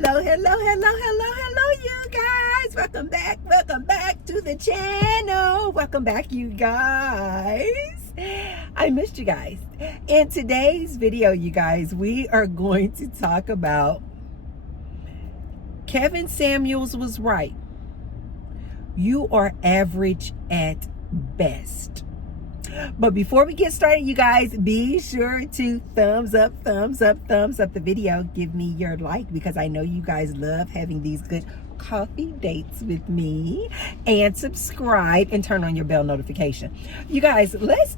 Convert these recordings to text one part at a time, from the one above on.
Hello, you guys. Welcome back to the channel. Welcome back, you guys. I missed you guys. In today's video, you guys, we are going to talk about Kevin Samuels was right. You are average at best. But before we get started, you guys, be sure to thumbs up the video. Give me your like, because I know you guys love having these good coffee dates with me. And subscribe and turn on your bell notification. You guys, let's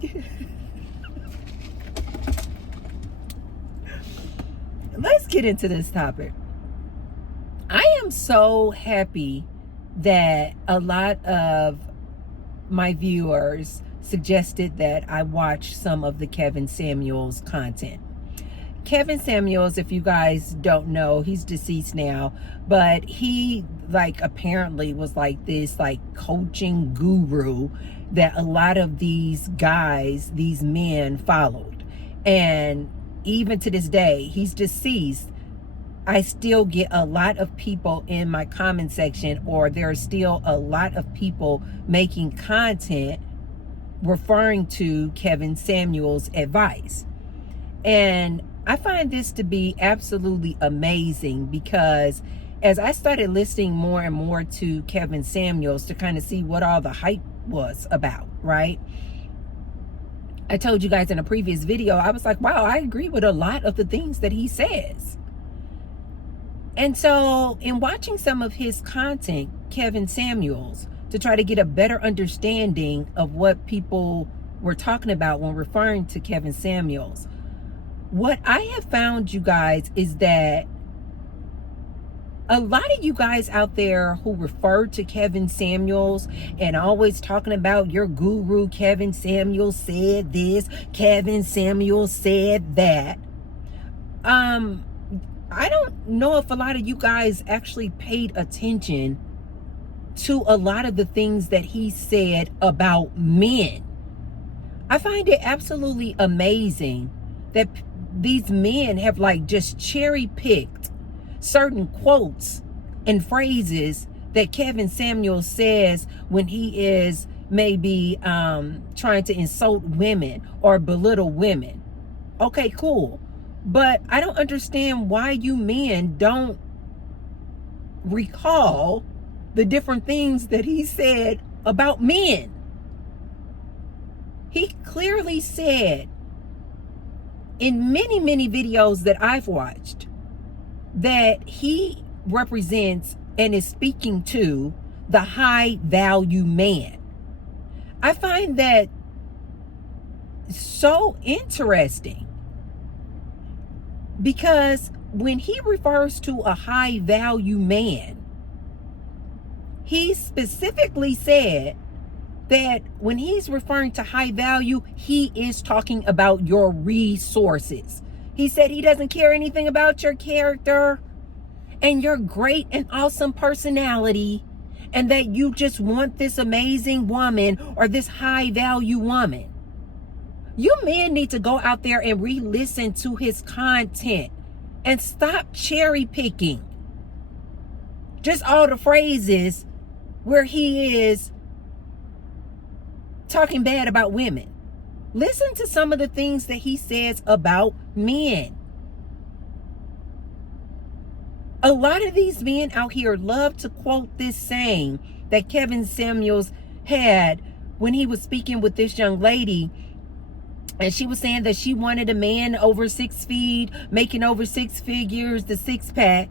get into this topic. I am so happy that a lot of my viewers suggested that I watch some of the Kevin Samuels content. Kevin Samuels, if you guys don't know, he's deceased now, but he apparently was this coaching guru that a lot of these guys, these men followed. And even to this day, he's deceased. I still get a lot of people in my comment section, or there are still a lot of people making content referring to Kevin Samuels' advice. And I find this to be absolutely amazing, because as I started listening more and more to Kevin Samuels to kind of see what all the hype was about, right? I told you guys in a previous video, I was like, wow, I agree with a lot of the things that he says. And so in watching some of his content, Kevin Samuels, to try to get a better understanding of what people were talking about when referring to Kevin Samuels, what I have found, you guys, is that a lot of you guys out there who refer to Kevin Samuels and always talking about your guru, Kevin Samuels said this, Kevin Samuels said that, I don't know if a lot of you guys actually paid attention to a lot of the things that he said about men. I find it absolutely amazing that these men have just cherry picked certain quotes and phrases that Kevin Samuels says when he is maybe trying to insult women or belittle women. Okay, cool. But I don't understand why you men don't recall the different things that he said about men. He clearly said in many videos that I've watched that he represents and is speaking to the high value man. I find that so interesting, because when he refers to a high value man, he specifically said that when he's referring to high value, he is talking about your resources. He said he doesn't care anything about your character and your great and awesome personality, and that you just want this amazing woman or this high value woman. You men need to go out there and re-listen to his content and stop cherry picking just all the phrases where he is talking bad about women. Listen to some of the things that he says about men. A lot of these men out here love to quote this saying that Kevin Samuels had when he was speaking with this young lady. And she was saying that she wanted a man over 6 feet, making over 6 figures, the 6-pack.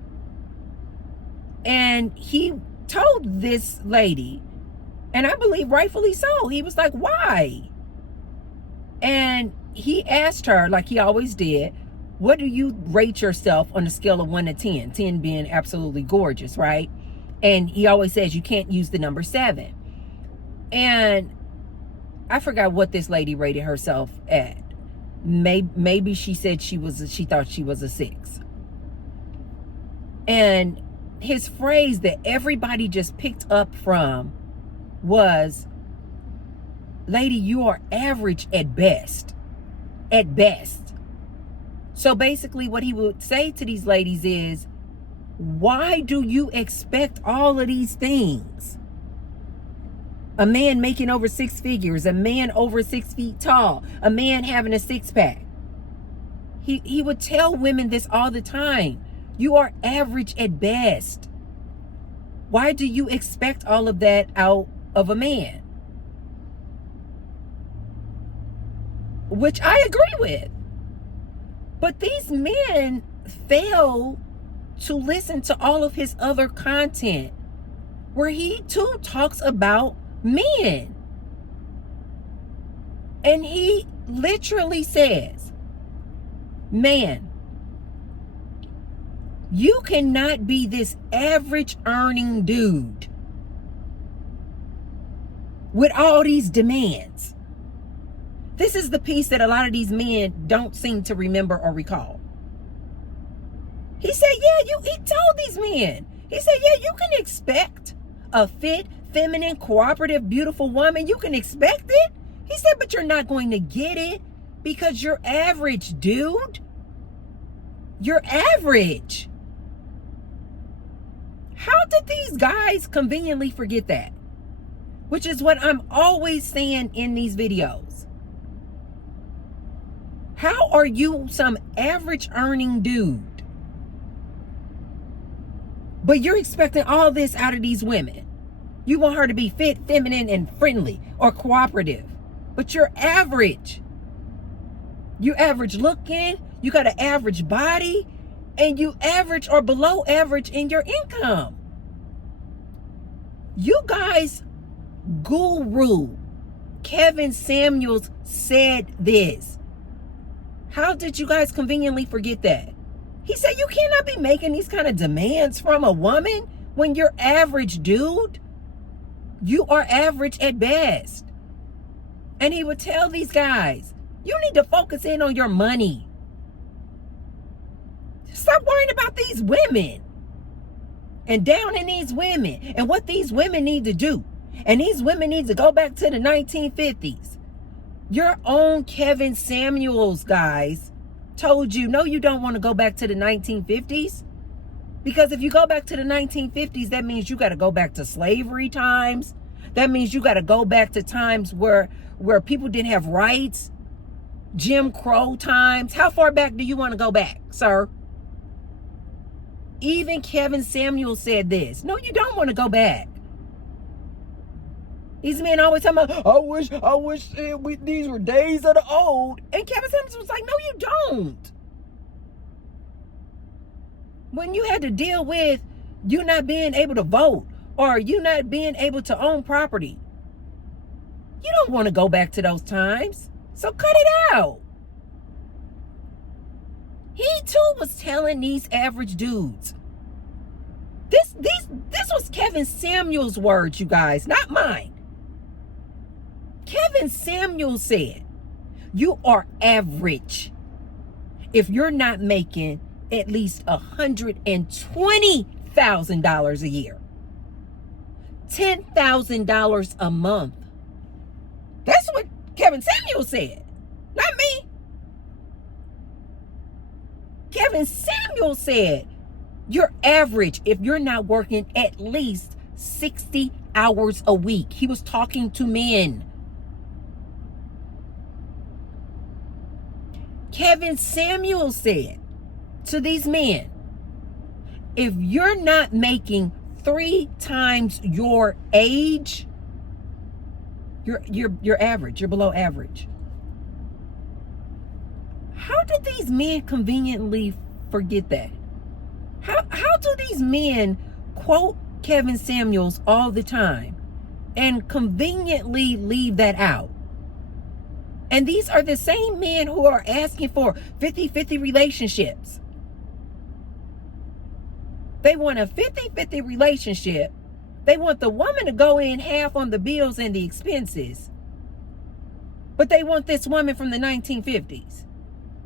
And he told this lady, and I believe rightfully so, he was like, why? And he asked her, like he always did, what do you rate yourself on a scale of 1 to 10? 10 being absolutely gorgeous, right? And he always says you can't use the number 7. And I forgot what this lady rated herself at. Maybe she said she thought she was a 6. And his phrase that everybody just picked up from was, lady, you are average at best. At best. So basically what he would say to these ladies is, Why do you expect all of these things? A man making over 6 figures, a man over 6 feet tall, a man having a six-pack. He would tell women this all the time. You are average at best. Why do you expect all of that out of a man? Which I agree with. But these men fail to listen to all of his other content where he too talks about men. And he literally says, man, you cannot be this average earning dude with all these demands. This is the piece that a lot of these men don't seem to remember or recall. He said, he told these men, he said, you can expect a fit, feminine, cooperative, beautiful woman. You can expect it. He said, but you're not going to get it because you're average, dude. You're average. How did these guys conveniently forget that? Which is what I'm always saying in these videos. How are you some average earning dude, but you're expecting all this out of these women? You want her to be fit, feminine, and friendly or cooperative, but you're average. You average looking, you got an average body, and you average or below average in your income. You guys, guru Kevin Samuels said this. How did you guys conveniently forget that? He said you cannot be making these kind of demands from a woman when you're average, dude. You are average at best. And he would tell these guys, you need to focus in on your money. Stop worrying about these women and downing these women and what these women need to do. And these women need to go back to the 1950s. Your own Kevin Samuels, guys, told you, no, you don't want to go back to the 1950s. Because if you go back to the 1950s, that means you got to go back to slavery times. That means you got to go back to times where people didn't have rights. Jim Crow times. How far back do you want to go back, sir? Even Kevin Samuel said this. No, you don't want to go back. These men always talking about, I wish these were days of the old. And Kevin Samuels was like, no, you don't. When you had to deal with you not being able to vote or you not being able to own property, you don't want to go back to those times. So cut it out. He too was telling these average dudes. This was Kevin Samuels' words, you guys, not mine. Kevin Samuels said, you are average if you're not making at least $120,000 a year. $10,000 a month. That's what Kevin Samuels said, not me. Kevin Samuels said, you're average if you're not working at least 60 hours a week. He was talking to men. Kevin Samuels said to these men, if you're not making 3 times your age, you're average. You're below average. How did these men conveniently forget that? How do these men quote Kevin Samuels all the time and conveniently leave that out? And these are the same men who are asking for 50-50 relationships. They want a 50-50 relationship. They want the woman to go in half on the bills and the expenses. But they want this woman from the 1950s.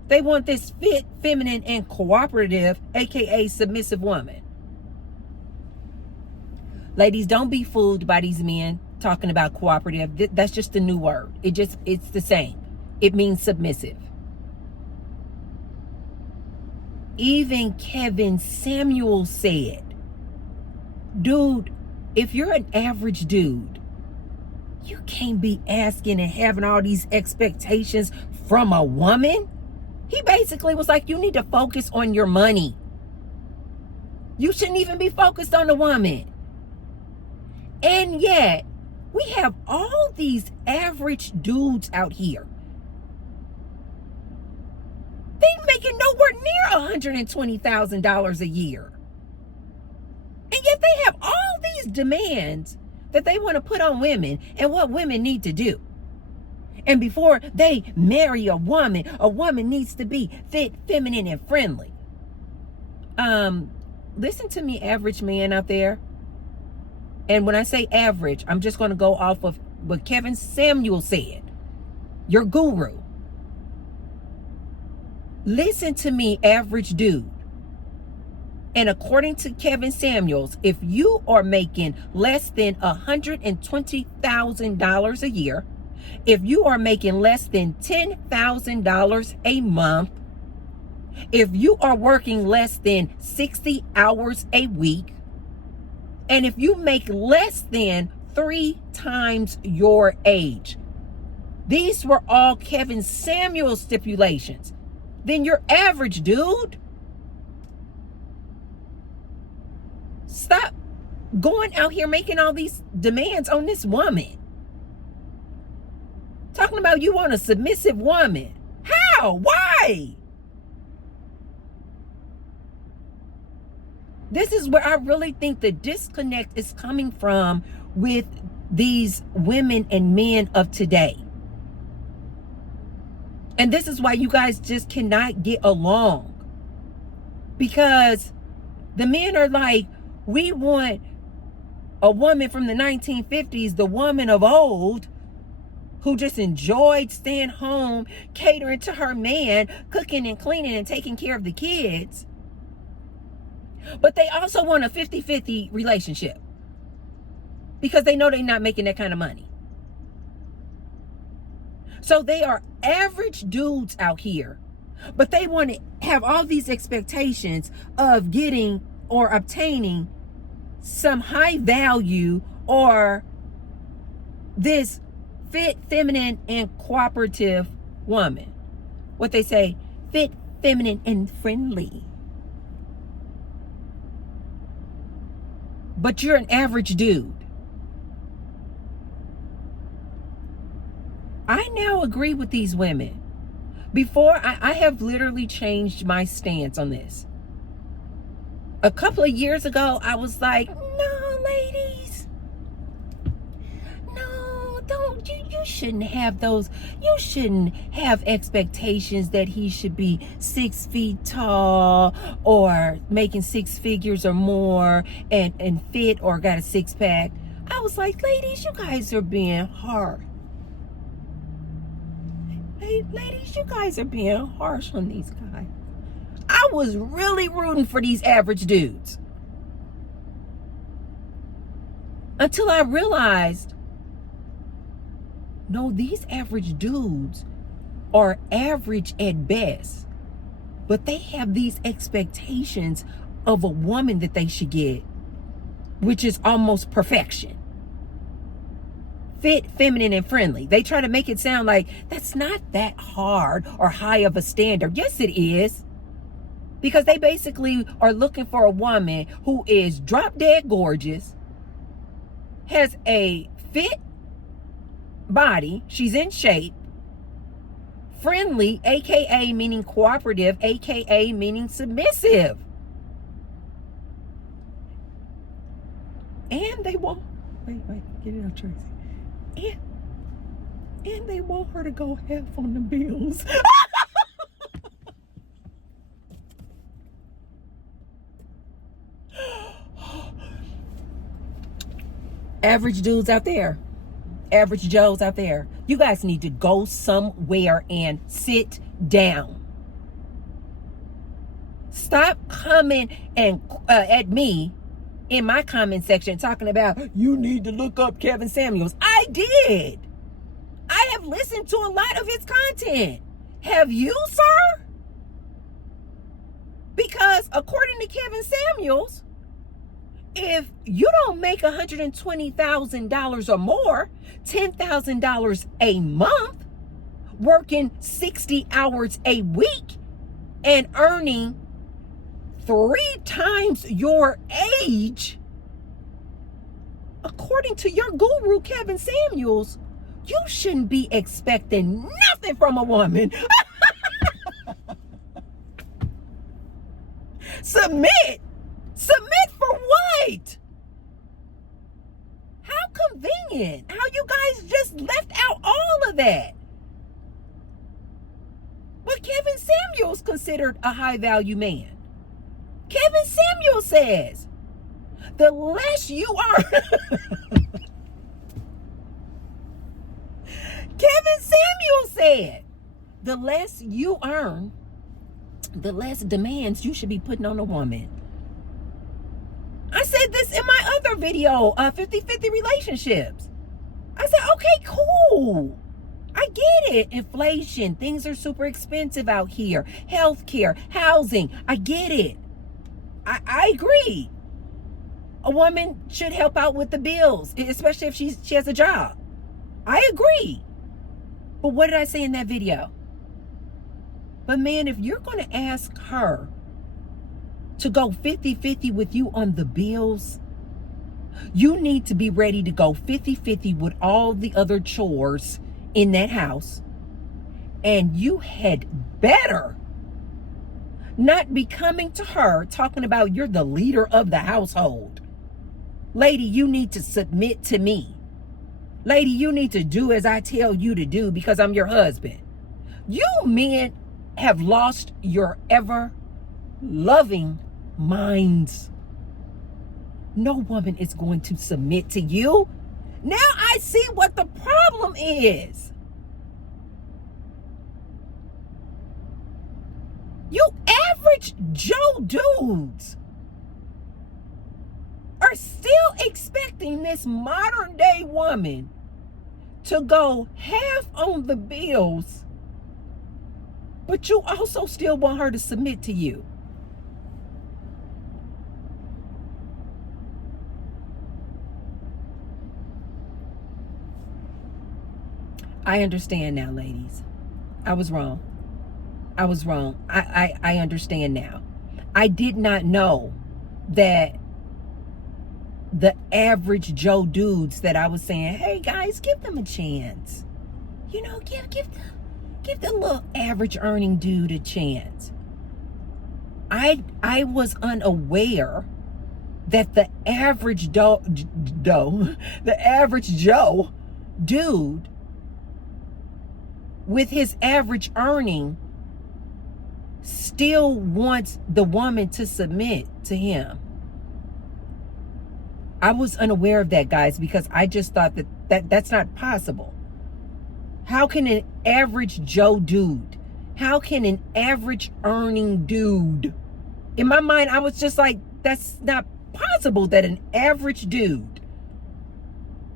They want this fit, feminine, and cooperative, aka submissive woman. Ladies, don't be fooled by these men talking about cooperative. That's just a new word. It's the same. It means submissive. Even Kevin Samuel said, dude, if you're an average dude, you can't be asking and having all these expectations from a woman. He basically was like, you need to focus on your money. You shouldn't even be focused on the woman. And yet, we have all these average dudes out here. They making nowhere near $120,000 a year. And yet they have all these demands that they want to put on women and what women need to do. And before they marry a woman needs to be fit, feminine, and friendly. Listen to me, average man out there. And when I say average, I'm just going to go off of what Kevin Samuel said, your guru. Listen to me, average dude. And according to Kevin Samuels, if you are making less than $120,000 a year, if you are making less than $10,000 a month, if you are working less than 60 hours a week, and if you make less than 3 times your age, these were all Kevin Samuel's stipulations, then you're average, dude. Stop going out here making all these demands on this woman. Talking about you want a submissive woman. How? Why? This is where I really think the disconnect is coming from with these women and men of today. And this is why you guys just cannot get along. Because the men are like, we want a woman from the 1950s, the woman of old, who just enjoyed staying home, catering to her man, cooking and cleaning and taking care of the kids. But they also want a 50-50 relationship because they know they're not making that kind of money. So they are average dudes out here, but they want to have all these expectations of getting or obtaining some high value or this fit, feminine, and cooperative woman. What they say, fit, feminine, and friendly. But you're an average dude. I now agree with these women. Before, I have literally changed my stance on this. A couple of years ago, I was like, no, ladies. No, don't. You shouldn't have those. You shouldn't have expectations that he should be 6 feet tall or making 6 figures or more and fit or got a 6-pack. I was like, ladies, you guys are being hard. Ladies, you guys are being harsh on these guys. I was really rooting for these average dudes. Until I realized, no, these average dudes are average at best. But they have these expectations of a woman that they should get, which is almost perfection. Fit, feminine, and friendly. They try to make it sound like that's not that hard or high of a standard. Yes, it is. Because they basically are looking for a woman who is drop dead gorgeous, has a fit body, she's in shape, friendly, aka meaning cooperative, aka meaning submissive. And they want, wait, get it out, Tracy. And they want her to go half on the bills. Average dudes out there, average Joes out there, you guys need to go somewhere and sit down. Stop coming and at me in my comment section talking about you need to look up Kevin Samuels. I did. I have listened to a lot of his content. Have you, sir? Because according to Kevin Samuels, if you don't make $120,000 or more, $10,000 a month, working 60 hours a week, and earning 3 times your age, according to your guru, Kevin Samuels, you shouldn't be expecting nothing from a woman. Submit. Submit for what? How convenient. How you guys just left out all of that. But Kevin Samuels considered a high value man. Kevin Samuels says, the less you are. Kevin Samuels said, the less you earn, the less demands you should be putting on a woman. I said this in my other video, 50-50 relationships. I said, okay, cool. I get it. Inflation, things are super expensive out here. Healthcare, housing, I get it. I agree. A woman should help out with the bills, especially if she has a job. I agree. But what did I say in that video? But man, if you're going to ask her to go 50-50 with you on the bills, you need to be ready to go 50-50 with all the other chores in that house. And you had better not be coming to her talking about you're the leader of the household. Lady, you need to submit to me. Lady, you need to do as I tell you to do because I'm your husband. You men have lost your ever loving minds. No woman is going to submit to you. Now I see what the problem is. You average Joe dudes are still expecting this modern day woman to go half on the bills, but you also still want her to submit to you. I understand now, ladies. I was wrong. I was wrong. I understand now. I did not know that the average Joe dudes that I was saying, hey guys, give them a chance. You know, give the little average earning dude a chance. I was unaware that the average the average Joe dude with his average earning still wants the woman to submit to him. I was unaware of that, guys, because I just thought that's not possible. How can an average Joe dude, how can an average earning dude, in my mind, I was just like, that's not possible that an average dude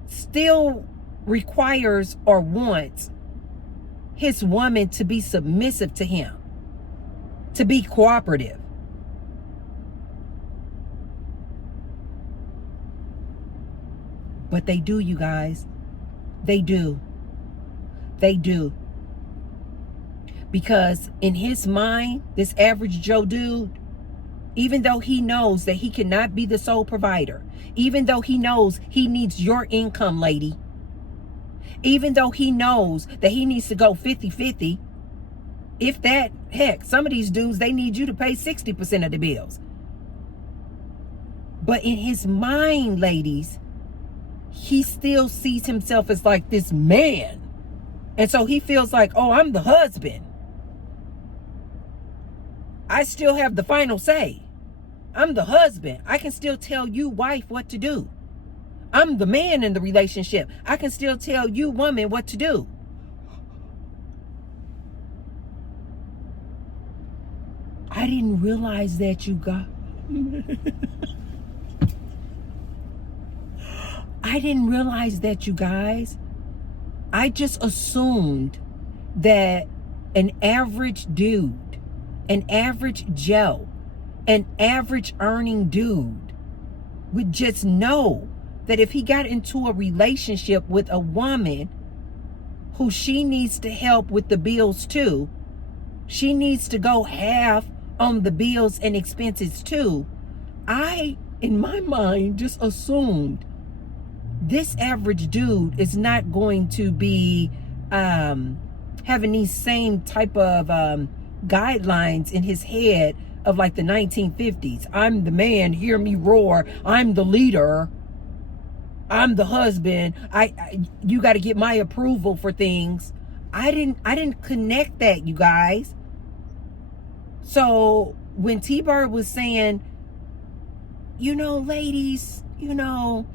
still requires or wants his woman to be submissive to him, to be cooperative. But they do, you guys. They do. They do. Because in his mind, this average Joe dude, even though he knows that he cannot be the sole provider, even though he knows he needs your income, lady, even though he knows that he needs to go 50-50, if that, heck, some of these dudes, they need you to pay 60% of the bills. But in his mind, ladies, he still sees himself as like this man. And so he feels like, oh, I'm the husband. I still have the final say. I'm the husband. I can still tell you, wife, what to do. I'm the man in the relationship. I can still tell you, woman, what to do. I didn't realize that, you got. I didn't realize that, you guys. I just assumed that an average dude, an average Joe, an average earning dude would just know that if he got into a relationship with a woman who she needs to help with the bills too, she needs to go half on the bills and expenses too. I, in my mind, just assumed this average dude is not going to be having these same type of guidelines in his head of like the 1950s. I'm the man, hear me roar. I'm the leader. I'm the husband. You got to get my approval for things. I didn't connect that, you guys. So when T-Bird was saying, ladies, you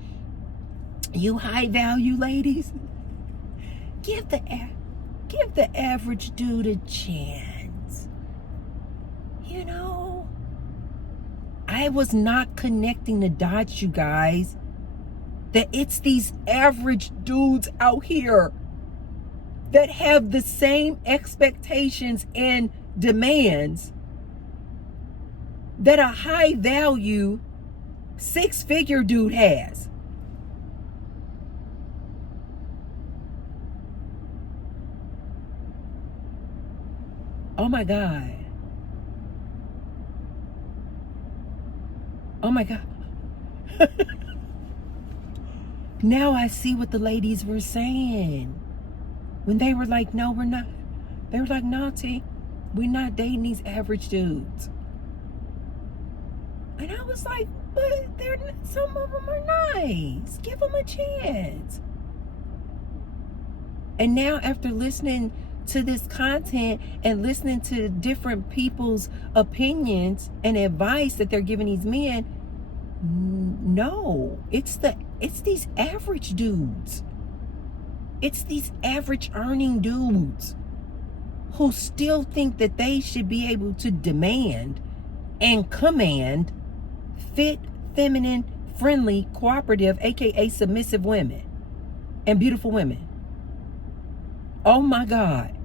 high value ladies, give the average dude a chance. I was not connecting the dots, you guys, that it's these average dudes out here that have the same expectations and demands that a high value 6-figure dude has. Oh my God. Oh my God. Now I see what the ladies were saying when they were like, no, we're not. They were like, no, T, we're not dating these average dudes. And I was like, but some of them are nice. Give them a chance. And now after listening to this content and listening to different people's opinions and advice that they're giving these men, no, it's these average dudes. It's these average earning dudes who still think that they should be able to demand and command fit, feminine, friendly, cooperative, aka submissive women and beautiful women. Oh my God.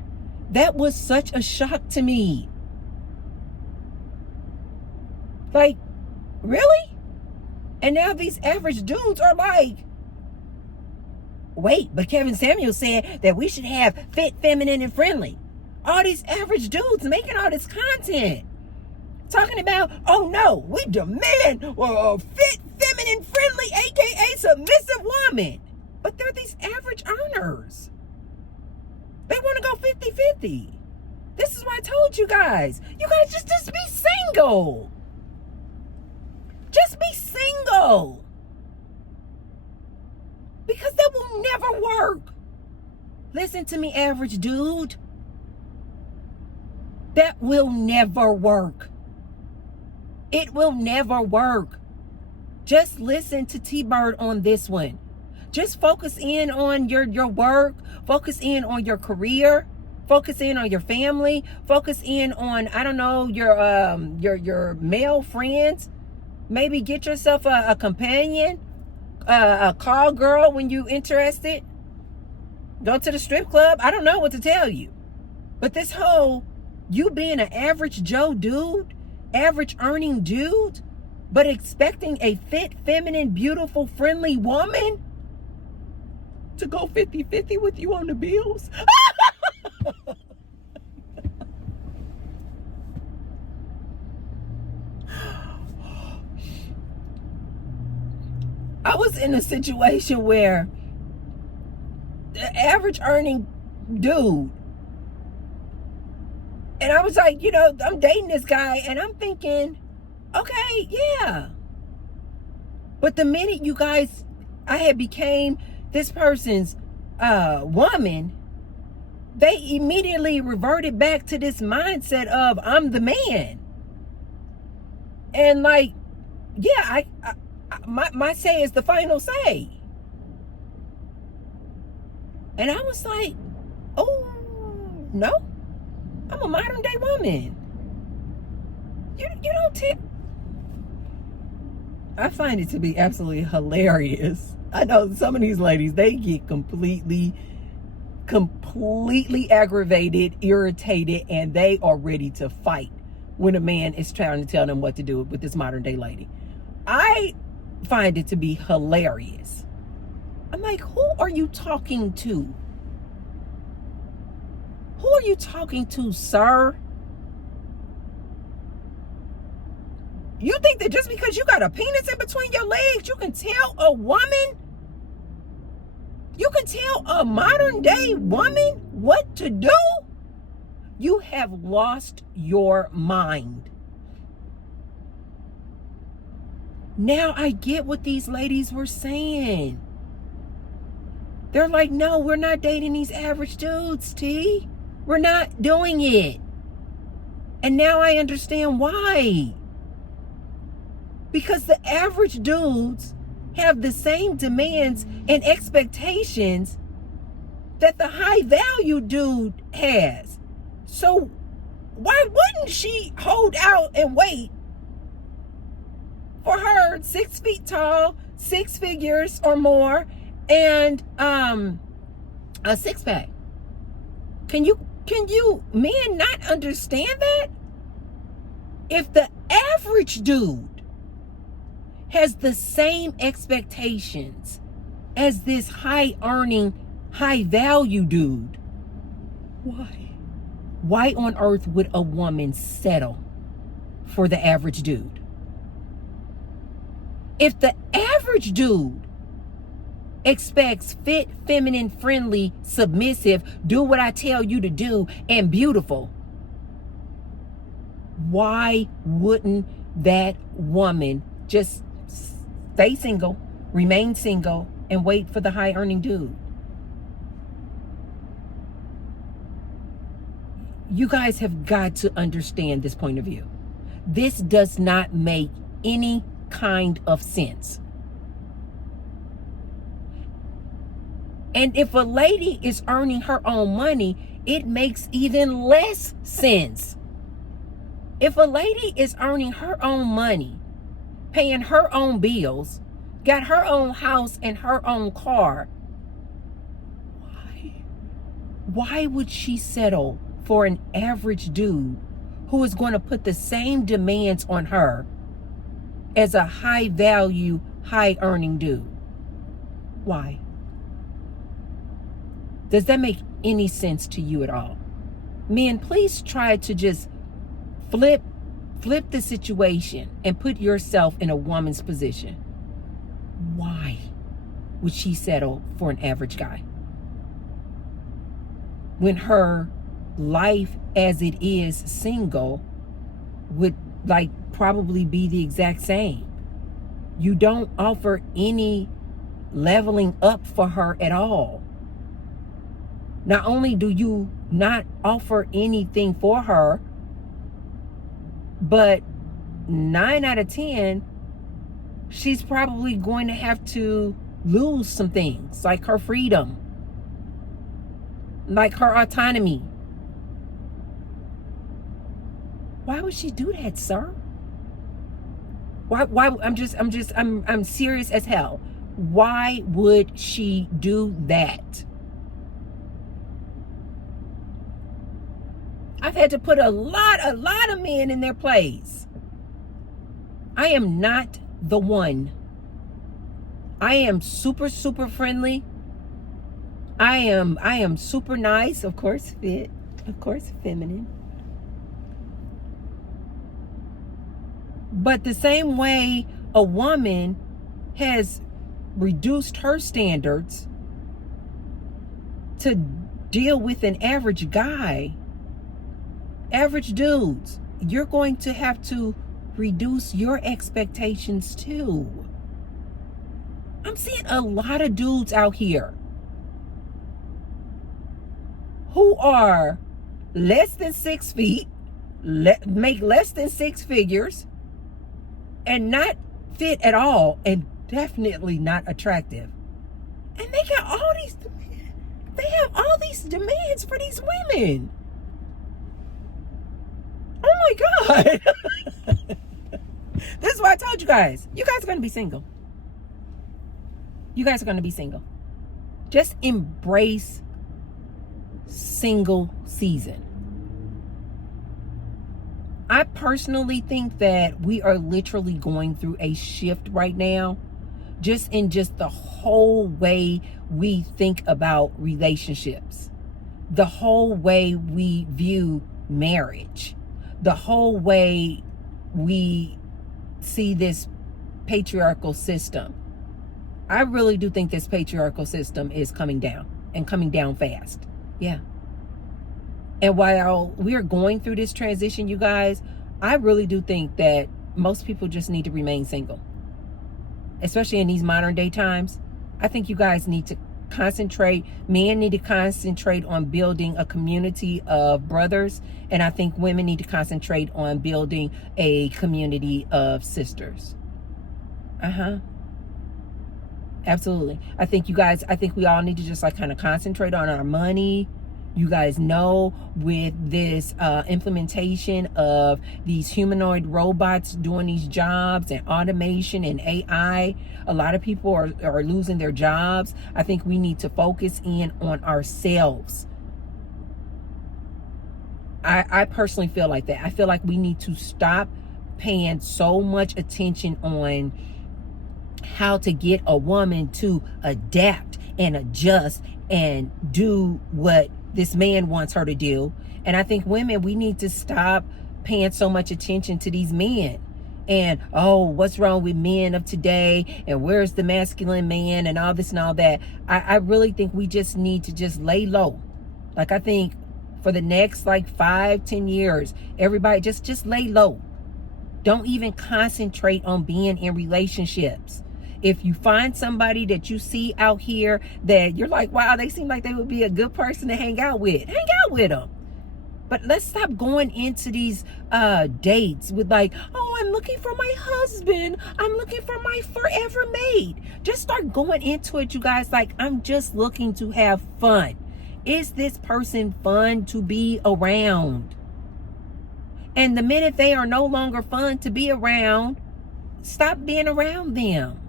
That was such a shock to me. Like, really? And now these average dudes are like, wait, but Kevin Samuel said that we should have fit, feminine, and friendly. All these average dudes making all this content. Talking about, oh no, we demand fit, feminine, friendly, aka submissive woman. But they're these average earners. They want to go 50-50. This is why I told you guys just be single. Just be single. Because that will never work. Listen to me, average dude. That will never work. It will never work. Just listen to T-Bird on this one. Just focus in on your work. Focus in on your career. Focus in on your family. Focus in on, I don't know, your male friends. Maybe get yourself a companion, a call girl when you interested. Go to the strip club. I don't know what to tell you. But this whole, you being an average Joe dude, average earning dude, but expecting a fit, feminine, beautiful, friendly woman to go 50-50 with you on the bills. I was in a situation where the average earning dude, and I was like, I'm dating this guy and I'm thinking, okay, yeah. But the minute you guys, I had became this person's woman, they immediately reverted back to this mindset of I'm the man. And like, yeah, my say is the final say. And I was like, oh, no, I'm a modern day woman. You don't tell. I find it to be absolutely hilarious. I know some of these ladies, they get completely aggravated, irritated, and they are ready to fight when a man is trying to tell them what to do with this modern day lady. I find it to be hilarious. I'm like, who are you talking to? Who are you talking to, sir? You think that just because you got a penis in between your legs, you can tell a woman, you can tell a modern day woman what to do? You have lost your mind. Now I get what these ladies were saying. They're like, no, we're not dating these average dudes, T. We're not doing it. And now I understand why. Because the average dudes have the same demands and expectations that the high value dude has. So why wouldn't she hold out and wait for her 6 feet tall, 6 figures or more, and a six pack? Can you men not understand that? If the average dude has the same expectations as this high earning, high value dude, why on earth would a woman settle for the average dude? If the average dude expects fit, feminine, friendly, submissive, do what I tell you to do, and beautiful, why wouldn't that woman just stay single, remain single, and wait for the high earning dude? You guys have got to understand this point of view. This does not make any kind of sense. And if a lady is earning her own money, it makes even less sense. If a lady is earning her own money, paying her own bills, got her own house and her own car, why would she settle for an average dude who is going to put the same demands on her as a high value, high earning dude? Why? Does that make any sense to you at all? Men, please try to just flip the situation and put yourself in a woman's position. Why would she settle for an average guy when her life as it is single would probably be the exact same? You don't offer any leveling up for her at all. Not only do you not offer anything for her, but 9 out of 10, she's probably going to have to lose some things, like her freedom, like her autonomy. Why would she do that, sir? Why I'm serious as hell. Why would she do that? I've had to put a lot of men in their place. I am not the one. I am super friendly. I am super nice, of course fit, of course feminine. But the same way a woman has reduced her standards to deal with an average guy, average dudes, you're going to have to reduce your expectations too. I'm seeing a lot of dudes out here who are less than 6 feet, make less than 6 figures, and not fit at all, and definitely not attractive. And they got all these, they have all these demands for these women. Oh my God. This is why I told you guys are going to be single. You guys are going to be single. Just embrace single season. I personally think that we are literally going through a shift right now, just in just the whole way we think about relationships, the whole way we view marriage, the whole way we see this patriarchal system. I really do think this patriarchal system is coming down, and coming down fast. Yeah. And while we are going through this transition, you guys, I really do think that most people just need to remain single, especially in these modern day times. I think you guys need to concentrate, men need to concentrate on building a community of brothers, and I think women need to concentrate on building a community of sisters. Absolutely. I think we all need to just like kind of concentrate on our money. You guys know, with this implementation of these humanoid robots doing these jobs, and automation and AI, a lot of people are losing their jobs. I think we need to focus in on ourselves. I personally feel like that. I feel like we need to stop paying so much attention on how to get a woman to adapt and adjust and do what this man wants her to do. And I think women, we need to stop paying so much attention to these men. And, oh, what's wrong with men of today? And where's the masculine man and all this and all that? I really think we just need to just lay low. Like, I think for the next like 5-10 years, everybody just lay low. Don't even concentrate on being in relationships. If you find somebody that you see out here that you're like, wow, they seem like they would be a good person to hang out with them. But let's stop going into these dates with like, oh, I'm looking for my husband. I'm looking for my forever mate. Just start going into it, you guys, like, I'm just looking to have fun. Is this person fun to be around? And the minute they are no longer fun to be around, stop being around them.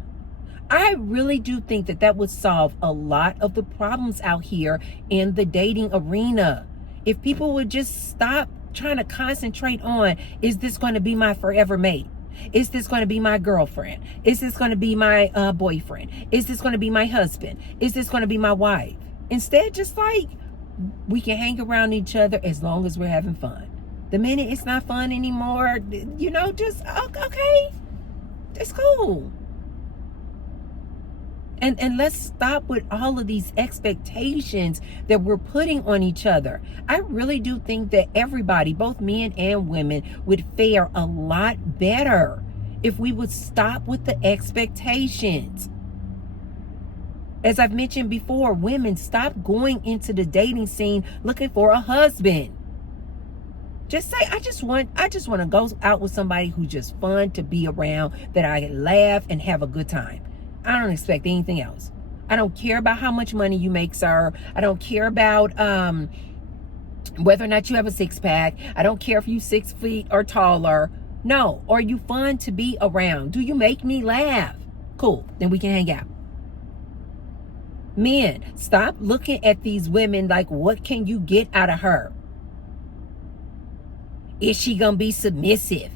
I really do think that would solve a lot of the problems out here in the dating arena. If people would just stop trying to concentrate on, is this going to be my forever mate? Is this going to be my girlfriend? Is this going to be my boyfriend? Is this going to be my husband? Is this going to be my wife? Instead, just like, we can hang around each other as long as we're having fun. The minute it's not fun anymore, just, okay, it's cool. And let's stop with all of these expectations that we're putting on each other. I really do think that everybody, both men and women, would fare a lot better if we would stop with the expectations. As I've mentioned before, women, stop going into the dating scene looking for a husband. Just say, I just want to go out with somebody who's just fun to be around, that I can laugh and have a good time. I don't expect anything else. I don't care about how much money you make, sir. I don't care about whether or not you have a six-pack. I don't care if you 6 feet or taller. No. Are you fun to be around? Do you make me laugh? Cool. Then we can hang out. Men, stop looking at these women like, what can you get out of her? Is she going to be submissive?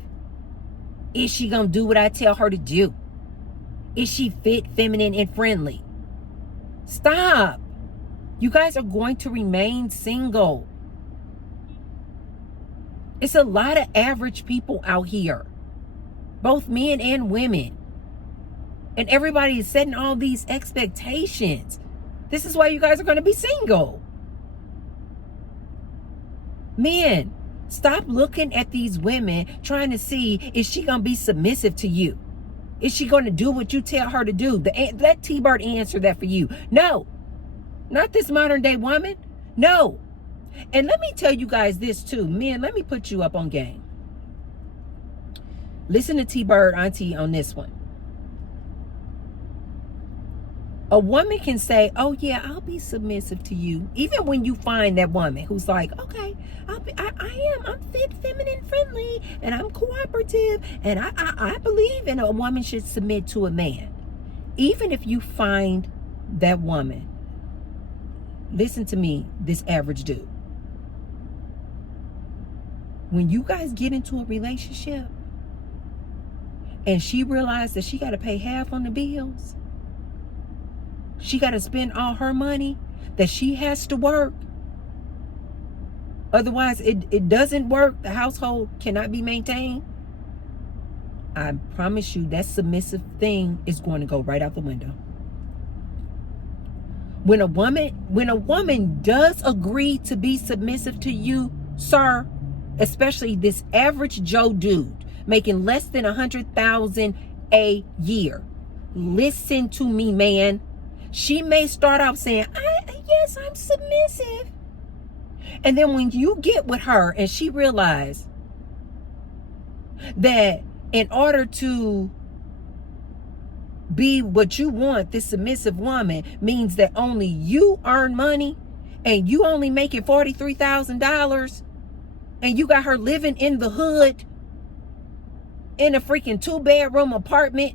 Is she going to do what I tell her to do? Is she fit, feminine, and friendly? Stop. You guys are going to remain single. It's a lot of average people out here, both men and women. And everybody is setting all these expectations. This is why you guys are going to be single. Men, stop looking at these women trying to see, is she going to be submissive to you? Is she going to do what you tell her to do? Let T-Bird answer that for you. No. Not this modern day woman. No. And let me tell you guys this too. Men, let me put you up on game. Listen to T-Bird Auntie on this one. A woman can say, oh yeah, I'll be submissive to you. Even when you find that woman who's like, okay, I'm fit, feminine, friendly, and I'm cooperative, and I believe in a woman should submit to a man. Even if you find that woman, listen to me, this average dude. when you guys get into a relationship and she realized that she got to pay half on the bills, she got to spend all her money, that she has to work, otherwise it doesn't work, the household cannot be maintained, I promise you that submissive thing is going to go right out the window. When a woman does agree to be submissive to you, sir, especially this average Joe dude making less than $100,000 a year, listen to me, man. She may start off saying, yes, I'm submissive. And then when you get with her and she realizes that in order to be what you want, this submissive woman means that only you earn money and you only making $43,000 and you got her living in the hood in a freaking 2-bedroom apartment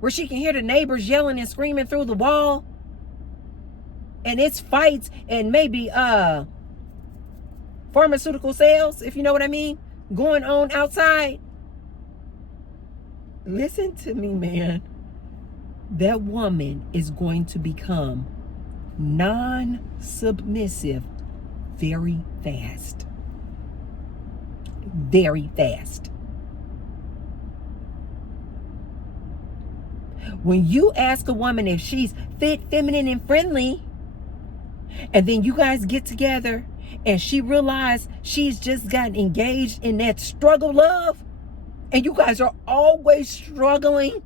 where she can hear the neighbors yelling and screaming through the wall, and it's fights and maybe pharmaceutical sales, if you know what I mean, going on outside. Listen to me, man. That woman is going to become non-submissive very fast. Very fast. When you ask a woman if she's fit, feminine, and friendly, and then you guys get together and she realizes she's just gotten engaged in that struggle love, and you guys are always struggling,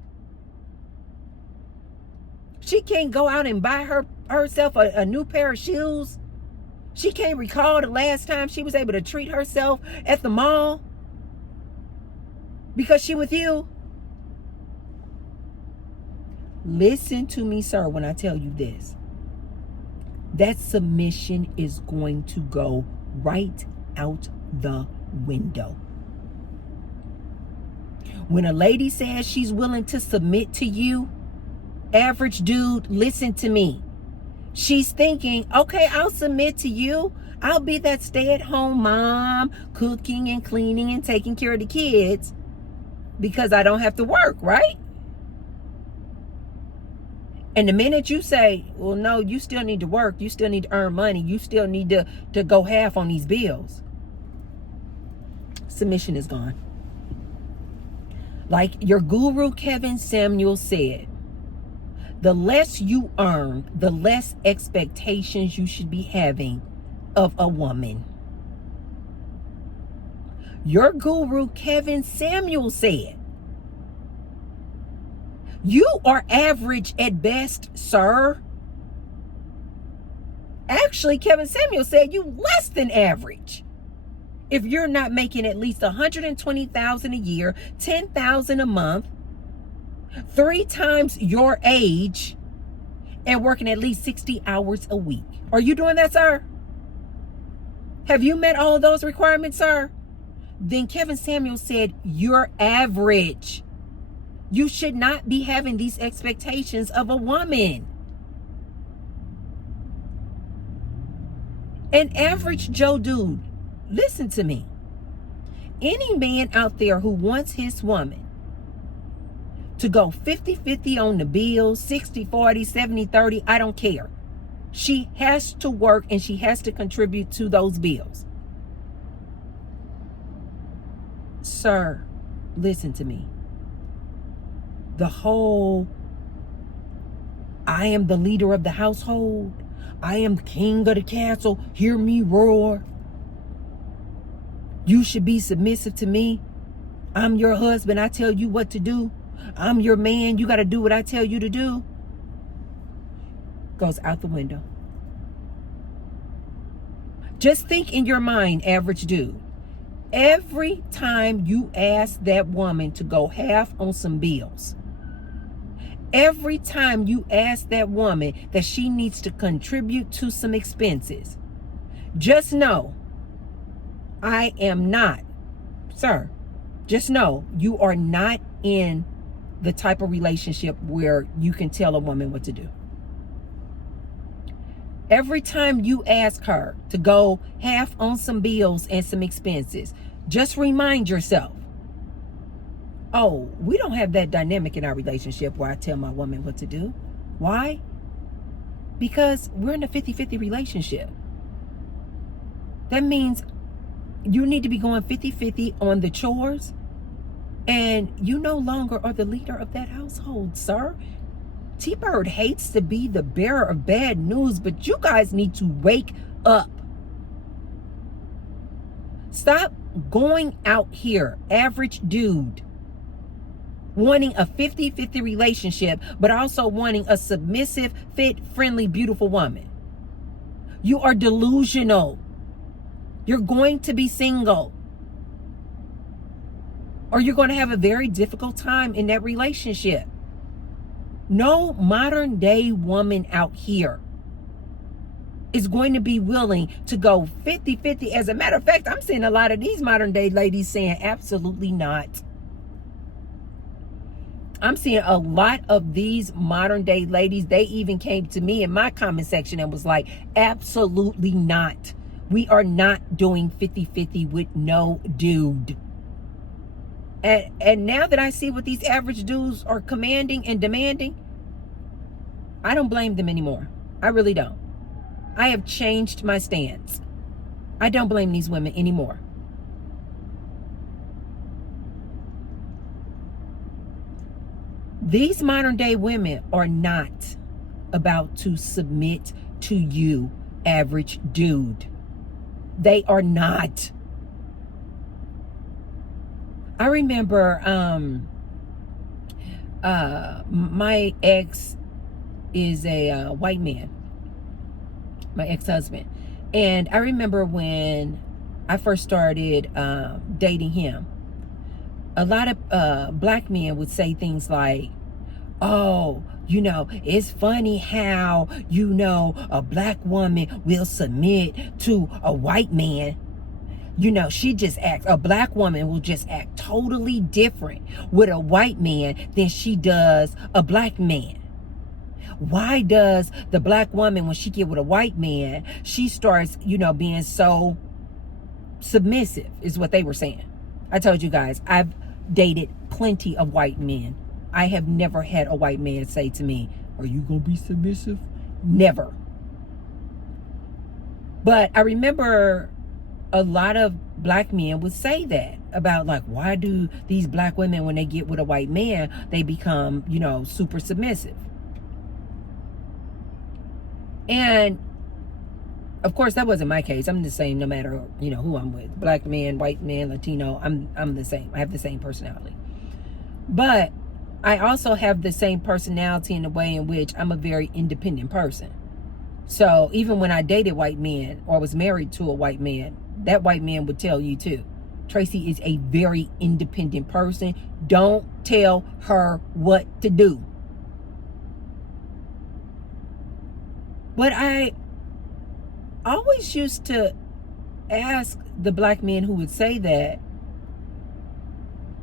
she can't go out and buy herself a new pair of shoes. She can't recall the last time she was able to treat herself at the mall because she with you. Listen to me, sir, when I tell you this. That submission is going to go right out the window. When a lady says she's willing to submit to you, average dude, listen to me. She's thinking, okay, I'll submit to you. I'll be that stay-at-home mom, cooking and cleaning and taking care of the kids because I don't have to work, right? And the minute you say, well, no, you still need to work, you still need to earn money, you still need to go half on these bills, submission is gone. Like your guru Kevin Samuel said, the less you earn, the less expectations you should be having of a woman. Your guru Kevin Samuel said, you are average at best, sir. Actually, Kevin Samuel said you less than average. If you're not making at least $120,000 a year, $10,000 a month, 3 times your age, and working at least 60 hours a week. Are you doing that, sir? Have you met all of those requirements, sir? Then Kevin Samuel said you're average. You should not be having these expectations of a woman. An average Joe dude, listen to me. Any man out there who wants his woman to go 50-50 on the bills, 60-40, 70-30, I don't care. She has to work and she has to contribute to those bills. Sir, listen to me. The whole, I am the leader of the household, I am king of the castle, hear me roar, you should be submissive to me, I'm your husband, I tell you what to do, I'm your man, you got to do what I tell you to do, goes out the window. Just think in your mind, average dude. Every time you ask that woman to go half on some bills, every time you ask that woman that she needs to contribute to some expenses, just know, I am not, sir, just know you are not in the type of relationship where you can tell a woman what to do. Every time you ask her to go half on some bills and some expenses, just remind yourself, oh, we don't have that dynamic in our relationship where I tell my woman what to do. Why? Because we're in a 50-50 relationship. That means you need to be going 50-50 on the chores, and you no longer are the leader of that household, sir. T-Bird hates to be the bearer of bad news, but you guys need to wake up. Stop going out here, average dude, wanting a 50-50 relationship, but also wanting a submissive, fit, friendly, beautiful woman. You are delusional. You're going to be single, or you're going to have a very difficult time in that relationship. No modern day woman out here is going to be willing to go 50-50. As a matter of fact, I'm seeing a lot of these modern day ladies saying absolutely not. I'm seeing a lot of these modern day ladies, they even came to me in my comment section and was like, absolutely not. We are not doing 50-50 with no dude. And now that I see what these average dudes are commanding and demanding, I don't blame them anymore. I really don't. I have changed my stance. I don't blame these women anymore. These modern day women are not about to submit to you, average dude. They are not. I remember my ex is a white man, my ex-husband. And I remember when I first started dating him, a lot of black men would say things like, oh, you know, it's funny how, you know, a black woman will submit to a white man. You know, a black woman will just act totally different with a white man than she does a black man. Why does the black woman, when she get with a white man, she starts, you know, being so submissive, is what they were saying. I told you guys, I've dated plenty of white men. I have never had a white man say to me, are you going to be submissive? Never. But I remember a lot of black men would say that about, like, why do these black women, when they get with a white man, they become, you know, super submissive? And of course that wasn't my case. I'm the same no matter, you know, who I'm with. Black man, white man, Latino, I'm the same. I have the same personality. But I also have the same personality in the way in which I'm a very independent person. So even when I dated white men or was married to a white man, that white man would tell you too, Tracy is a very independent person. Don't tell her what to do. But I always used to ask the black men who would say that,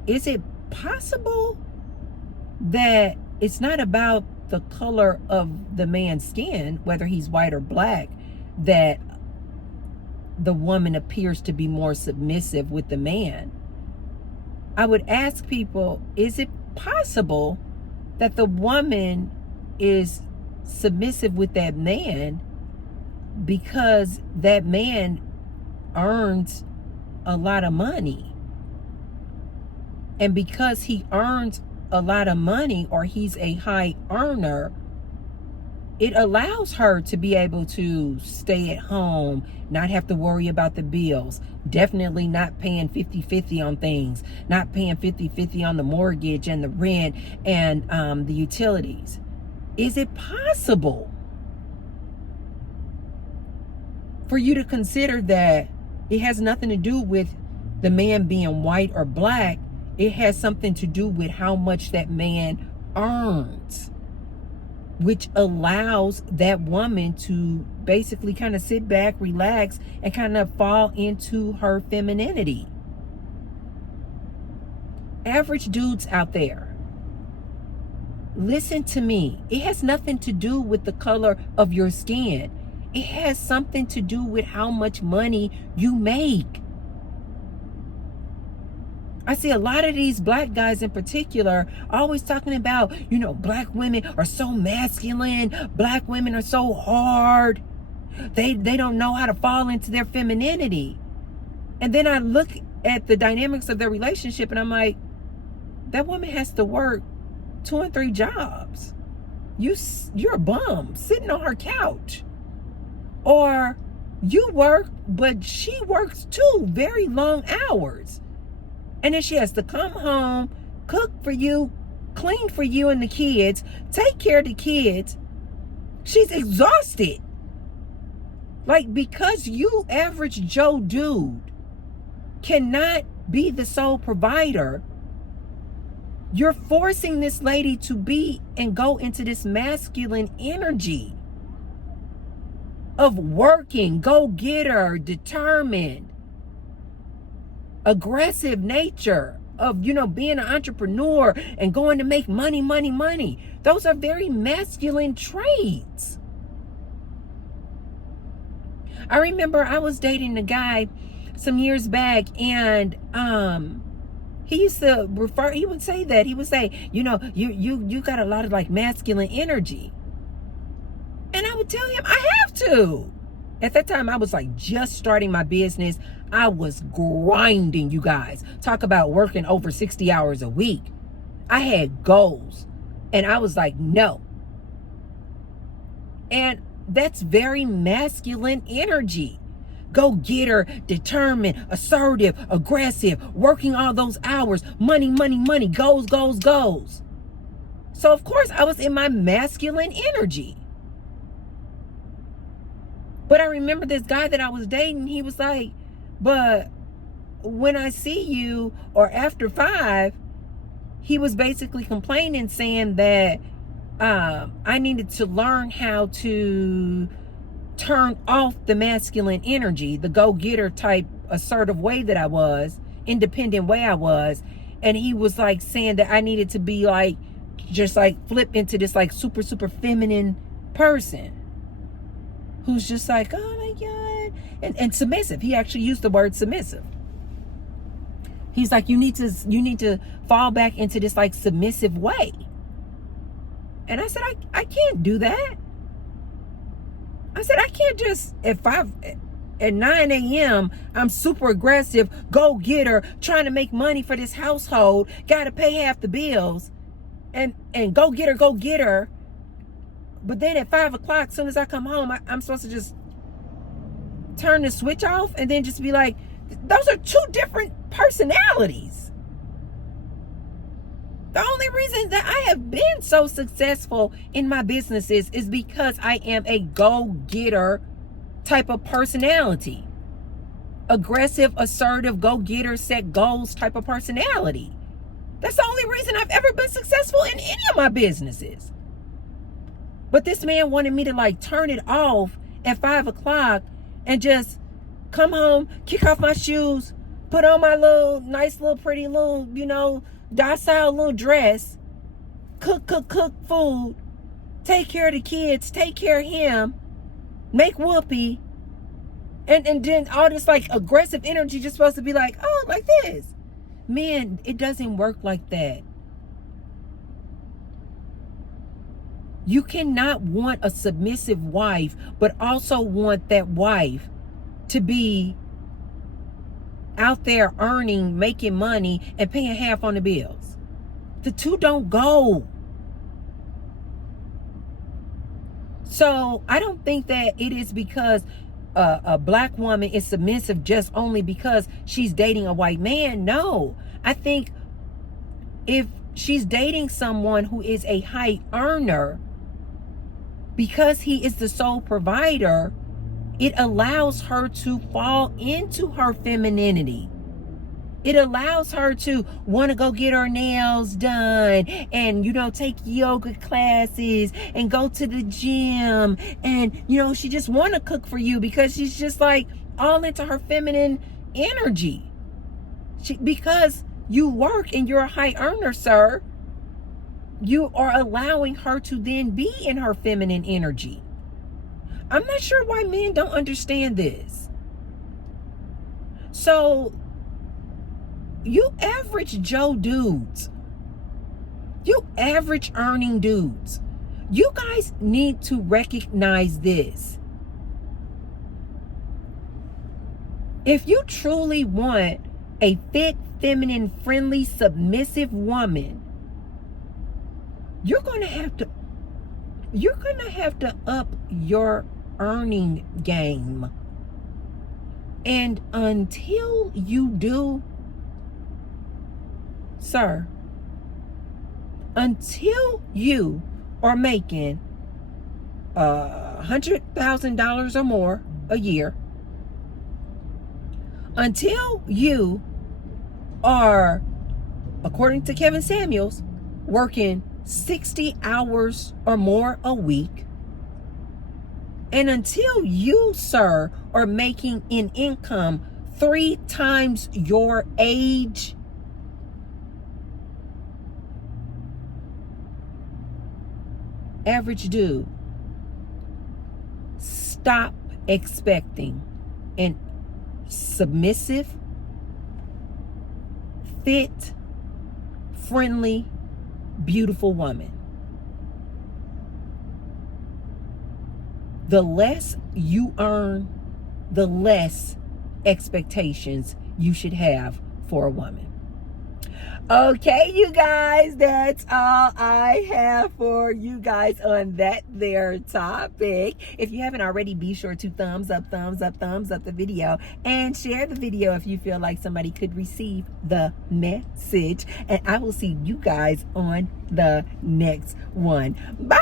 is it possible that it's not about the color of the man's skin, whether he's white or black, that the woman appears to be more submissive with the man? I would ask people, is it possible that the woman is submissive with that man because that man earns a lot of money? And because he earns a lot of money, or he's a high earner, it allows her to be able to stay at home, not have to worry about the bills, definitely not paying 50-50 on things, not paying 50-50 on the mortgage and the rent and the utilities. Is it possible for you to consider that it has nothing to do with the man being white or black? It has something to do with how much that man earns, which allows that woman to basically kind of sit back, relax, and kind of fall into her femininity. Average dudes out there, listen to me. It has nothing to do with the color of your skin. It has something to do with how much money you make. I see a lot of these black guys in particular always talking about, black women are so masculine. Black women are so hard. They don't know how to fall into their femininity. And then I look at the dynamics of their relationship and I'm like, that woman has to work 2 and 3 jobs. You're a bum sitting on her couch. Or you work, but she works too, very long hours. And then she has to come home, cook for you, clean for you and the kids, take care of the kids. She's exhausted. Like, because you average Joe dude cannot be the sole provider, you're forcing this lady to be and go into this masculine energy of working, go-getter, determined, aggressive nature of, being an entrepreneur and going to make money, money, money. Those are very masculine traits. I remember I was dating a guy some years back, and he used to he would say that. He would say, you got a lot of like masculine energy. And I would tell him, I have to. At that time, I was like just starting my business. I was grinding, you guys. Talk about working over 60 hours a week. I had goals. And I was like, no. And that's very masculine energy. Go-getter, determined, assertive, aggressive, working all those hours. Money, money, money. Goals, goals, goals. So, of course, I was in my masculine energy. But I remember this guy that I was dating, he was like, but when I see you, or after 5, he was basically complaining, saying that I needed to learn how to turn off the masculine energy, the go-getter type assertive way that I was, independent way I was. And he was like saying that I needed to be like, just like flip into this like super, super feminine person. Who's just like, oh my God, and submissive. He actually used the word submissive. He's like, you need to fall back into this like submissive way. And I said, I can't do that. I said, I can't just, at 9 a.m., I'm super aggressive, go-getter, trying to make money for this household, got to pay half the bills, and go-getter. But then at 5 o'clock, as soon as I come home, I'm supposed to just turn the switch off and then just be like, those are 2 different personalities. The only reason that I have been so successful in my businesses is because I am a go-getter type of personality. Aggressive, assertive, go-getter, set goals type of personality. That's the only reason I've ever been successful in any of my businesses. But this man wanted me to like turn it off at 5 o'clock and just come home, kick off my shoes, put on my little nice little pretty little, docile little dress, cook food, take care of the kids, take care of him, make whoopee, and then all this like aggressive energy just supposed to be like, oh, like this. Man, it doesn't work like that. You cannot want a submissive wife, but also want that wife to be out there earning, making money, and paying half on the bills. The 2 don't go. So I don't think that it is because a black woman is submissive just only because she's dating a white man. No, I think if she's dating someone who is a high earner, because he is the sole provider, it allows her to fall into her femininity. It allows her to want to go get her nails done and, take yoga classes and go to the gym. And, she just want to cook for you because she's just like all into her feminine energy. Because you work and you're a high earner, sir, you are allowing her to then be in her feminine energy. I'm not sure why men don't understand this. So, you average Joe dudes, you average earning dudes, you guys need to recognize this. If you truly want a fit, feminine, friendly, submissive woman, you're going to have to up your earning game. And until you do, sir, until you are making $100,000 or more a year, until you are, according to Kevin Samuels, working 60 hours or more a week, and until you, sir, are making an income 3 times your age, average dude, stop expecting an submissive, fit, friendly, beautiful woman. The less you earn, the less expectations you should have for a woman. Okay, you guys, that's all I have for you guys on that there topic. If you haven't already, be sure to thumbs up the video, and share the video if you feel like somebody could receive the message. And I will see you guys on the next one. Bye.